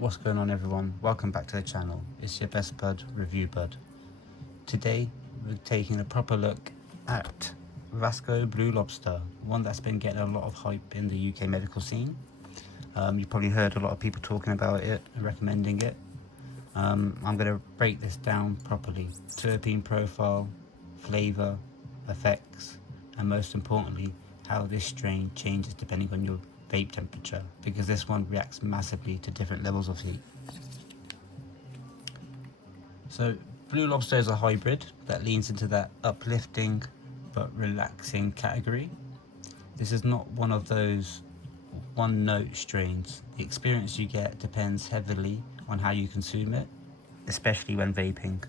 What's going on, everyone? Welcome back to the channel. It's your best bud, Review Bud. Today we're taking a proper look at Vasco Blue Lobster, one that's been getting a lot of hype in the UK medical scene. You've probably heard a lot of people talking about it and recommending it. I'm going to break this down properly. Terpene profile, flavour, effects, and most importantly, how this strain changes depending on your vape temperature, because this one reacts massively to different levels of heat. So Blue Lobster is a hybrid that leans into that uplifting but relaxing category. This is not one of those one note strains. The experience you get depends heavily on how you consume it, especially when vaping.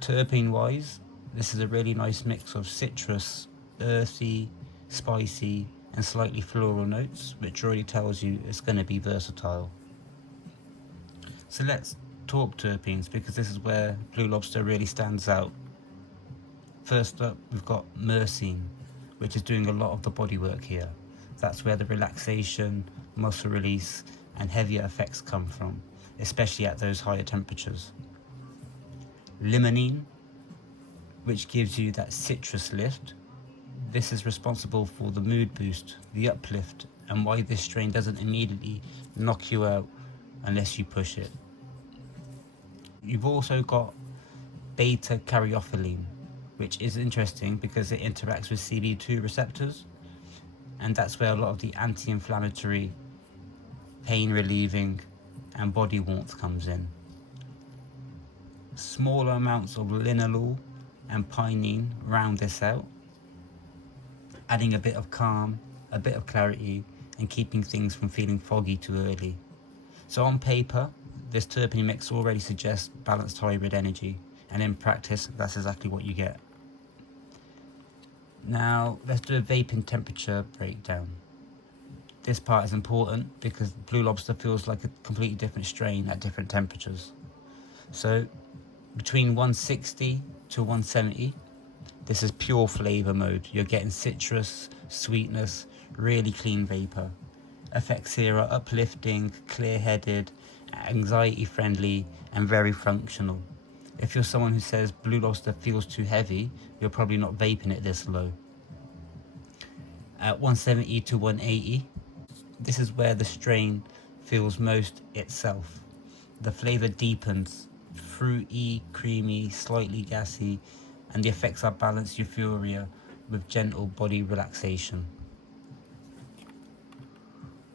Terpene wise, this is a really nice mix of citrus, earthy, spicy and slightly floral notes, which already tells you it's going to be versatile. So let's talk terpenes, because this is where Blue Lobster really stands out. First up, we've got myrcene, which is doing a lot of the body work here. That's where the relaxation, muscle release and heavier effects come from, especially at those higher temperatures. Limonene, which gives you that citrus lift. This is responsible for the mood boost, the uplift, and why this strain doesn't immediately knock you out unless you push it. You've also got beta caryophyllene, which is interesting because it interacts with CB2 receptors, and that's where a lot of the anti-inflammatory, pain relieving and body warmth comes in. Smaller amounts of linalool and pinene round this out, adding a bit of calm, a bit of clarity, and keeping things from feeling foggy too early. So on paper, this terpene mix already suggests balanced hybrid energy, and in practice, that's exactly what you get. Now, let's do a vaping temperature breakdown. This part is important because Blue Lobster feels like a completely different strain at different temperatures. So, between 160 to 170, this is pure flavour mode. You're getting citrus, sweetness, really clean vapour. Effects here are uplifting, clear-headed, anxiety-friendly and very functional. If you're someone who says Blue Lobster feels too heavy, you're probably not vaping it this low. At 170 to 180, this is where the strain feels most itself. The flavour deepens, fruity, creamy, slightly gassy, and the effects are balanced euphoria with gentle body relaxation.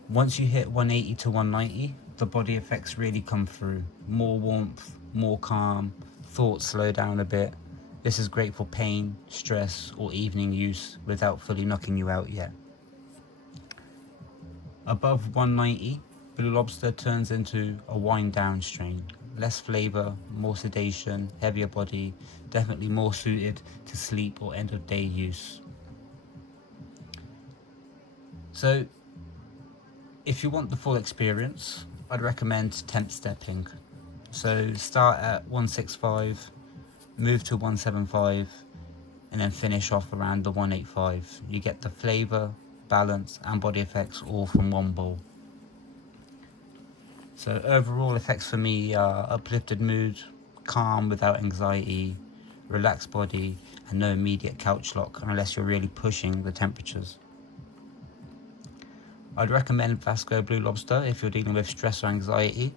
Once you hit 180 to 190, the body effects really come through. More warmth, more calm, thoughts slow down a bit. This is great for pain, stress, or evening use without fully knocking you out yet. Above 190, Blue Lobster turns into a wind down strain. Less flavour, more sedation, heavier body, definitely more suited to sleep or end of day use. So, if you want the full experience, I'd recommend temp stepping. So start at 165, move to 175, and then finish off around the 185. You get the flavour, balance and body effects all from one bowl. So overall effects for me are uplifted mood, calm without anxiety, relaxed body, and no immediate couch lock unless you're really pushing the temperatures. I'd recommend Vasco Blue Lobster if you're dealing with stress or anxiety,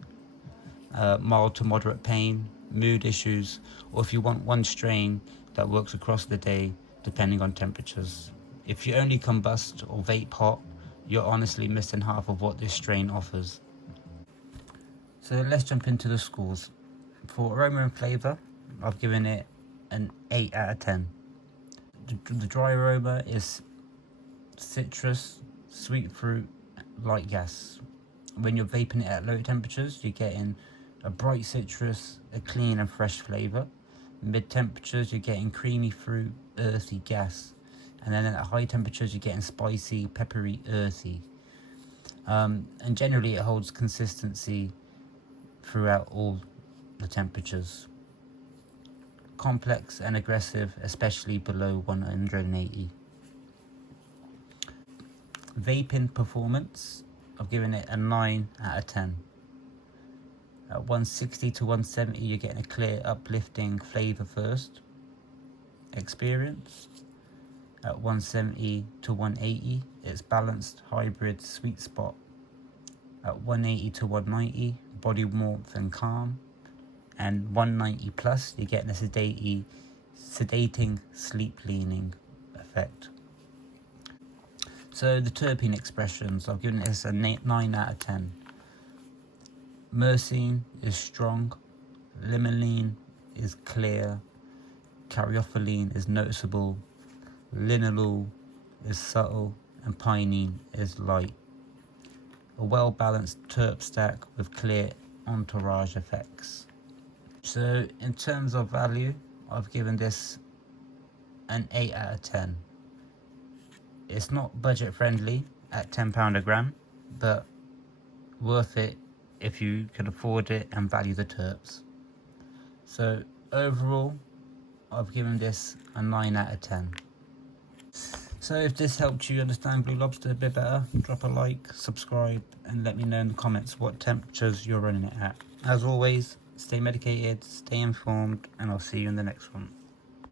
mild to moderate pain, mood issues, or if you want one strain that works across the day depending on temperatures. If you only combust or vape hot, you're honestly missing half of what this strain offers. So let's jump into the scores. For aroma and flavour, I've given it an 8 out of 10. The dry aroma is citrus, sweet fruit, light gas. When you're vaping it at low temperatures, you're getting a bright citrus, a clean and fresh flavour. Mid temperatures, you're getting creamy fruit, earthy gas. And then at high temperatures, you're getting spicy, peppery, earthy. And generally it holds consistency throughout all the temperatures. Complex and aggressive, especially below 180. Vaping performance, I've given it a 9 out of 10. At 160 to 170, you're getting a clear, uplifting flavour first experience. At 170 to 180, it's balanced, hybrid, sweet spot. At 180 to 190, body warmth and calm. And 190 plus, you're getting a sedating, sleep leaning effect. So the terpene expressions, I've given this a 9 out of 10. Myrcene is strong, limonene is clear, caryophyllene is noticeable, linalool is subtle, and pinene is light. A well-balanced terp stack with clear entourage effects. So in terms of value, I've given this an 8 out of 10. It's not budget friendly at £10 a gram, but worth it if you can afford it and value the terps. So overall, I've given this a 9 out of 10. So if this helped you understand Blue Lobster a bit better, drop a like, subscribe, and let me know in the comments what temperatures you're running it at. As always, stay medicated, stay informed, and I'll see you in the next one.